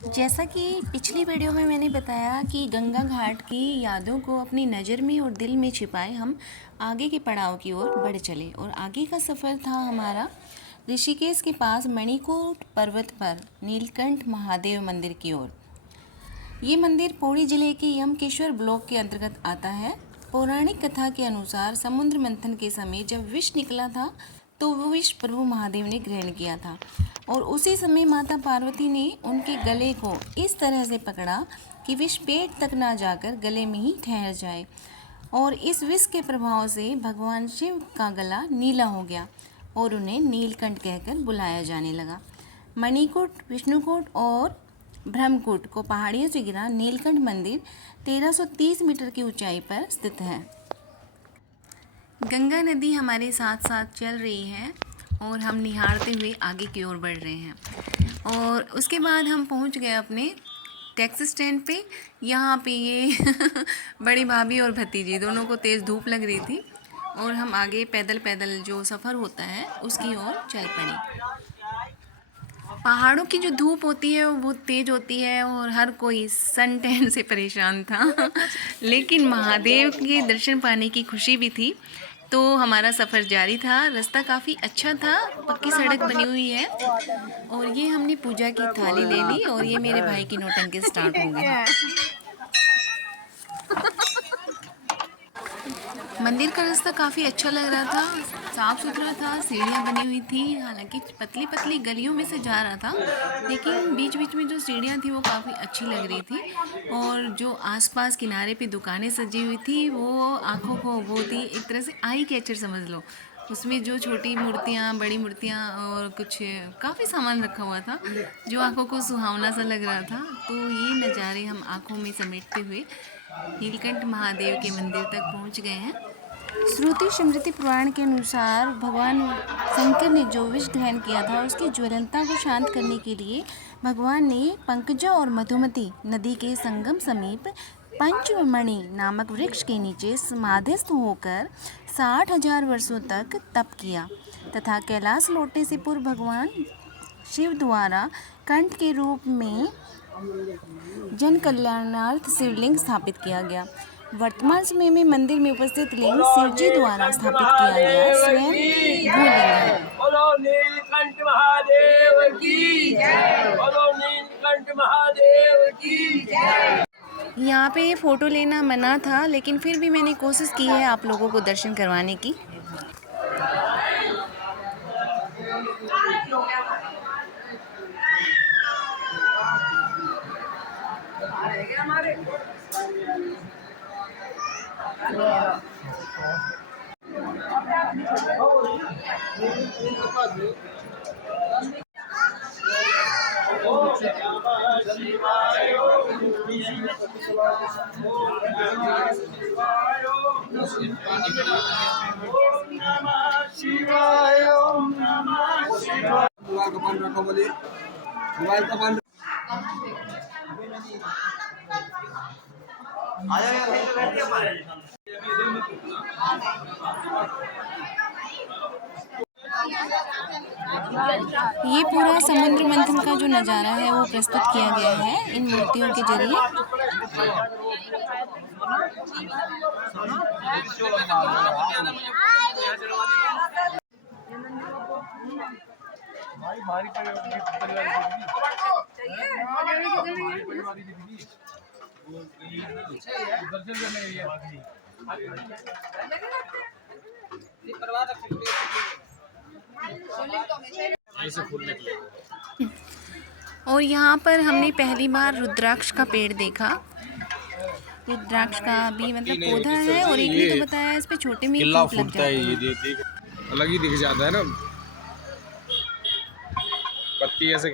जैसा कि पिछली वीडियो में मैंने बताया कि गंगा घाट की यादों को अपनी नज़र में और दिल में छिपाए हम आगे के पड़ाव की ओर बढ़ चले और आगे का सफ़र था हमारा ऋषिकेश के पास मणिकूट पर्वत पर नीलकंठ महादेव मंदिर की ओर। ये मंदिर पौड़ी जिले के यमकेश्वर ब्लॉक के अंतर्गत आता है। पौराणिक कथा के अनुसार समुद्र मंथन के समय जब विष निकला था तो वो विष प्रभु महादेव ने ग्रहण किया था और उसी समय माता पार्वती ने उनके गले को इस तरह से पकड़ा कि विष पेट तक ना जाकर गले में ही ठहर जाए और इस विष के प्रभाव से भगवान शिव का गला नीला हो गया और उन्हें नीलकंठ कहकर बुलाया जाने लगा। मणिकूट, विष्णुकूट और ब्रह्मकूट को पहाड़ियों से घिरा नीलकंठ मंदिर 1330 मीटर की ऊंचाई पर स्थित है। गंगा नदी हमारे साथ साथ चल रही है और हम निहारते हुए आगे की ओर बढ़ रहे हैं और उसके बाद हम पहुंच गए अपने टैक्सी स्टैंड पे। यहाँ पे ये बड़ी भाभी और भतीजी दोनों को तेज़ धूप लग रही थी और हम आगे पैदल पैदल जो सफ़र होता है उसकी ओर चल पड़े। पहाड़ों की जो धूप होती है वो बहुत तेज़ होती है और हर कोई सन टैन से परेशान था लेकिन महादेव के दर्शन पाने की खुशी भी थी तो हमारा सफ़र जारी था। रास्ता काफ़ी अच्छा था, पक्की सड़क बनी हुई है और ये हमने पूजा की थाली ले ली और ये मेरे भाई की नौटंकी स्टार्ट हो गई। मंदिर का रास्ता काफ़ी अच्छा लग रहा था, साफ़ सुथरा था, सीढ़ियाँ बनी हुई थी। हालांकि पतली पतली गलियों में से जा रहा था लेकिन बीच बीच में जो सीढ़ियाँ थी वो काफ़ी अच्छी लग रही थी और जो आसपास किनारे पे दुकानें सजी हुई थी वो आँखों को वो थी एक तरह से आई कैचर समझ लो। उसमें जो छोटी मूर्तियाँ, बड़ी मूर्तियाँ और कुछ काफ़ी सामान रखा हुआ था जो आँखों को सुहावना सा लग रहा था। तो ये नज़ारे हम आँखों में समेटते हुए नीलकंठ महादेव के मंदिर तक पहुँच गए हैं। श्रुति स्मृति पुराण के अनुसार भगवान शंकर ने जो विष ग्रहण किया था उसकी ज्वलंता को शांत करने के लिए भगवान ने पंकजा और मधुमती नदी के संगम समीप पंचमणि नामक वृक्ष के नीचे समाधिस्थ होकर 60,000 वर्षों तक तप किया तथा कैलाश लौटने से पूर्व भगवान शिव द्वारा कंठ के रूप में जन कल्याणार्थ शिवलिंग स्थापित किया गया। वर्तमान समय में मंदिर में उपस्थित लिंग शिवजी द्वारा स्थापित किया गया स्वयं भूलिंग है। बोलो नीलकंठ महादेव की जय। बोलो नीलकंठ महादेव की जय। यहाँ पे फ़ोटो लेना मना था लेकिन फिर भी मैंने कोशिश की है आप लोगों को दर्शन करवाने की। मोबाइल का बंद। ये पूरा समुद्र मंथन का जो नज़ारा है वो प्रस्तुत किया गया है इन मूर्तियों के जरिए। और यहाँ पर हमने पहली बार रुद्राक्ष का पेड़ देखा। रुद्राक्ष का भी मतलब पौधा है और एक ने तो बताया इस पे छोटे में किला फूट लग फूटता है। जाते ये हैं। देख अलग ही दिख जाता है ना पत्ती ऐसे।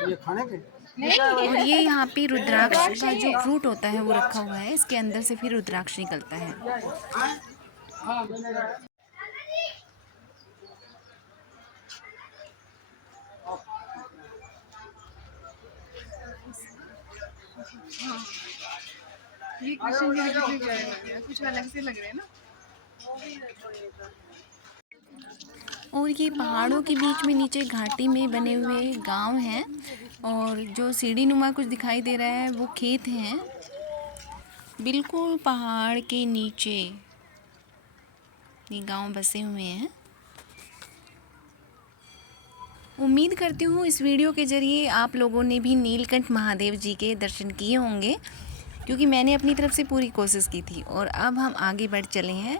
ये खाने के और ये यहाँ पे रुद्राक्ष का जो फ्रूट होता है वो रखा हुआ है, इसके अंदर से फिर रुद्राक्ष निकलता है। ये कृष्ण जी का कुछ अलग से लग रहे हैं ना। और ये पहाड़ों के बीच में नीचे घाटी में बने हुए गांव हैं और जो सीढ़ी नुमा कुछ दिखाई दे रहा है वो खेत हैं। बिल्कुल पहाड़ के नीचे ये गांव बसे हुए हैं। उम्मीद करती हूँ इस वीडियो के ज़रिए आप लोगों ने भी नीलकंठ महादेव जी के दर्शन किए होंगे, क्योंकि मैंने अपनी तरफ से पूरी कोशिश की थी। और अब हम आगे बढ़ चले हैं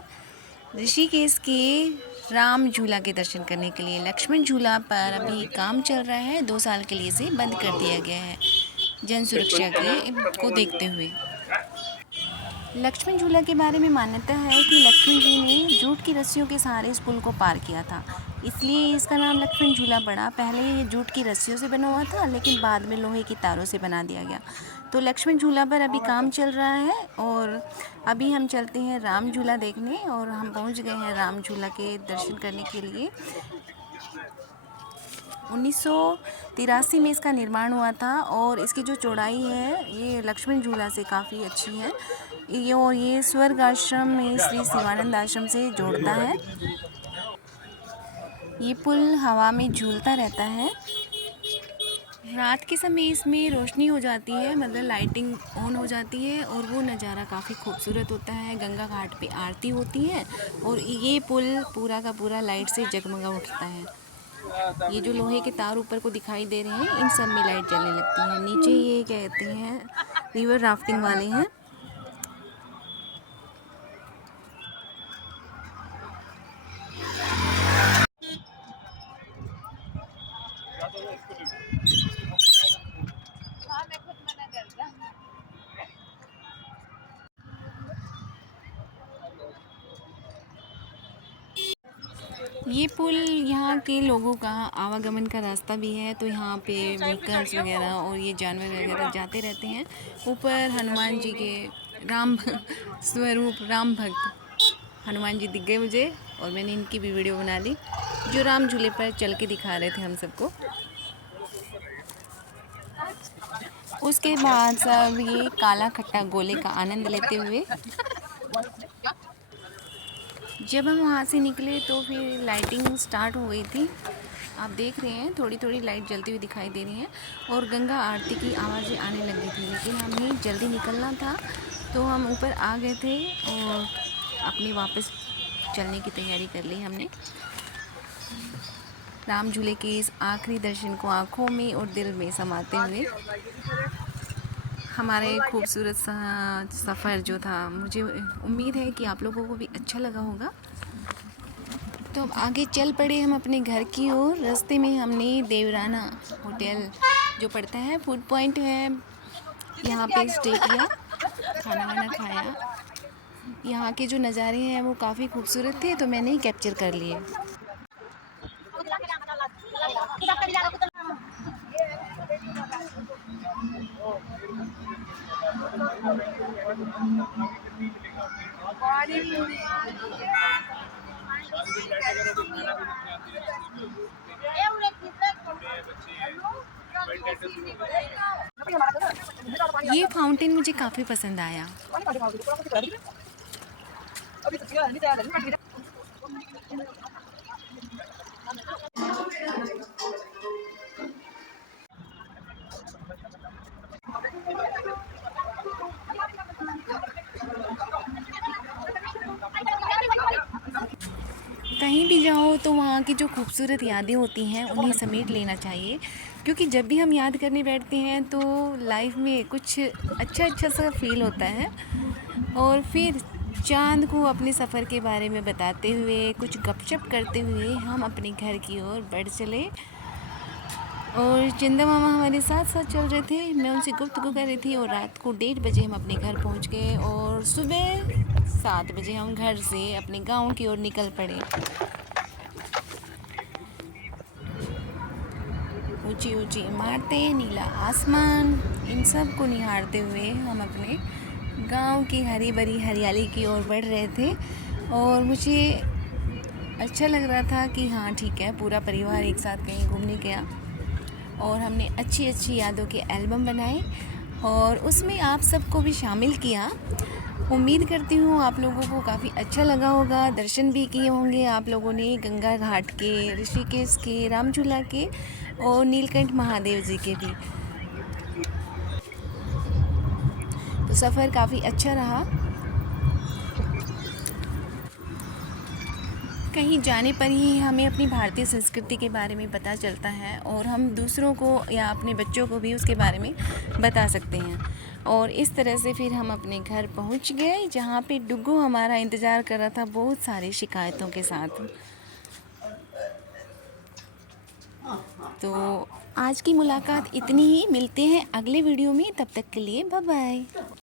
ऋषिकेश के राम झूला के दर्शन करने के लिए। लक्ष्मण झूला पर अभी काम चल रहा है, 2 साल के लिए इसे बंद कर दिया गया है जन सुरक्षा को देखते हुए। लक्ष्मण झूला के बारे में मान्यता है कि लक्ष्मण जी ने जूट की रस्सियों के सहारे इस पुल को पार किया था, इसलिए इसका नाम लक्ष्मण झूला पड़ा। पहले ये जूट की रस्सियों से बना हुआ था, लेकिन बाद में लोहे की तारों से बना दिया गया। तो लक्ष्मण झूला पर अभी काम चल रहा है और अभी हम चलते हैं राम झूला देखने। और हम पहुंच गए हैं राम झूला के दर्शन करने के लिए। 1983 में इसका निर्माण हुआ था और इसकी जो चौड़ाई है ये लक्ष्मण झूला से काफ़ी अच्छी है। ये स्वर्ग आश्रम में श्री शिवानंद आश्रम से जोड़ता है। ये पुल हवा में झूलता रहता है। रात के समय इसमें रोशनी हो जाती है, मतलब लाइटिंग ऑन हो जाती है और वो नज़ारा काफ़ी खूबसूरत होता है। गंगा घाट पे आरती होती है और ये पुल पूरा का पूरा लाइट से जगमगा उठता है। ये जो लोहे के तार ऊपर को दिखाई दे रहे हैं इन सब में लाइट जलने लगती है। नीचे ये कहते हैं रिवर राफ्टिंग वाले हैं। ये पुल यहाँ के लोगों का आवागमन का रास्ता भी है, तो यहाँ पे व्हीकल्स वगैरह और ये जानवर वगैरह जाते रहते हैं। ऊपर हनुमान जी के राम स्वरूप राम भक्त हनुमान जी दिख गए मुझे और मैंने इनकी भी वीडियो बना ली, जो राम झूले पर चल के दिखा रहे थे हम सबको। उसके बाद सब ये काला खट्टा गोले का आनंद लेते हुए जब हम वहाँ से निकले तो फिर लाइटिंग स्टार्ट हो गई थी। आप देख रहे हैं थोड़ी थोड़ी लाइट जलती हुई दिखाई दे रही है और गंगा आरती की आवाज़ें आने लगी थी, लेकिन हमें जल्दी निकलना था तो हम ऊपर आ गए थे और अपनी वापस चलने की तैयारी कर ली हमने। राम झूले के इस आखिरी दर्शन को आँखों में और दिल में समाते हुए हमारे खूबसूरत सफ़र जो था, मुझे उम्मीद है कि आप लोगों को भी अच्छा लगा होगा। तो अब आगे चल पड़े हम अपने घर की ओर। रास्ते में हमने देवराना होटल जो पड़ता है, फूड पॉइंट है, यहाँ पे स्टे किया, खाना वाना खाया। यहाँ के जो नज़ारे हैं वो काफ़ी खूबसूरत थे तो मैंने कैप्चर कर लिए। ये फाउंटेन मुझे काफ़ी पसंद आया। कहीं भी जाओ तो वहाँ की जो खूबसूरत यादें होती हैं उन्हें समेट लेना चाहिए, क्योंकि जब भी हम याद करने बैठते हैं तो लाइफ में कुछ अच्छा सा फील होता है। और फिर चांद को अपने सफ़र के बारे में बताते हुए, कुछ गपशप करते हुए हम अपने घर की ओर बढ़ चले। और चंदा मामा हमारे साथ साथ चल रहे थे, मैं उनसे गुफ्तगू कर रही थी। और रात को 1:30 बजे हम अपने घर पहुंच गए और सुबह 7 बजे हम घर से अपने गांव की ओर निकल पड़े। ऊंची ऊंची इमारतें, नीला आसमान, इन सब को निहारते हुए हम अपने गांव की हरी भरी हरियाली की ओर बढ़ रहे थे। और मुझे अच्छा लग रहा था कि हाँ ठीक है, पूरा परिवार एक साथ कहीं घूमने गया। और हमने अच्छी यादों के एल्बम बनाए और उसमें आप सबको भी शामिल किया। उम्मीद करती हूँ आप लोगों को काफ़ी अच्छा लगा होगा। दर्शन भी किए होंगे आप लोगों ने गंगा घाट के, ऋषिकेश के, रामझूला के और नीलकंठ महादेव जी के भी। तो सफ़र काफ़ी अच्छा रहा। कहीं जाने पर ही हमें अपनी भारतीय संस्कृति के बारे में पता चलता है और हम दूसरों को या अपने बच्चों को भी उसके बारे में बता सकते हैं। और इस तरह से फिर हम अपने घर पहुंच गए, जहां पे डुग्गू हमारा इंतज़ार कर रहा था बहुत सारी शिकायतों के साथ। तो आज की मुलाकात इतनी ही, मिलते हैं अगले वीडियो में, तब तक के लिए बाय बाय।